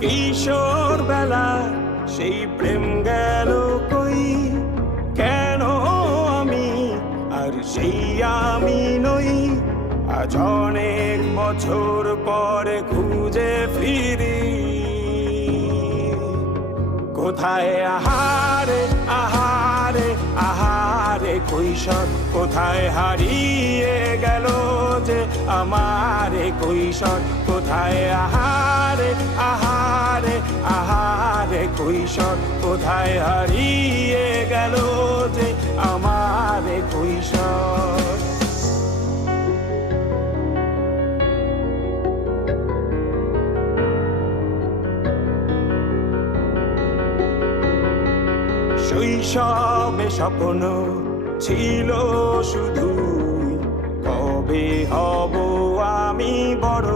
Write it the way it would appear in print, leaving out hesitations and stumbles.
কিশোর বেলা সেই প্রেম গেল কই, কেন আমি আর সেই আমি নই। আজ অনেক বছর পরে খুঁজে ফিরি, কোথায় আহারে আহারে আহারে কৈশোর, কোথায় হারিয়ে গেল যে আমার কৈশোর। কোথায় আহারে আহারে আহারে কৈশোর, কোথায় হারিয়ে গেল যে আমার কৈশোর। শৈশবে স্বপ্ন ছিল শুধু, কবে হব আমি বড়।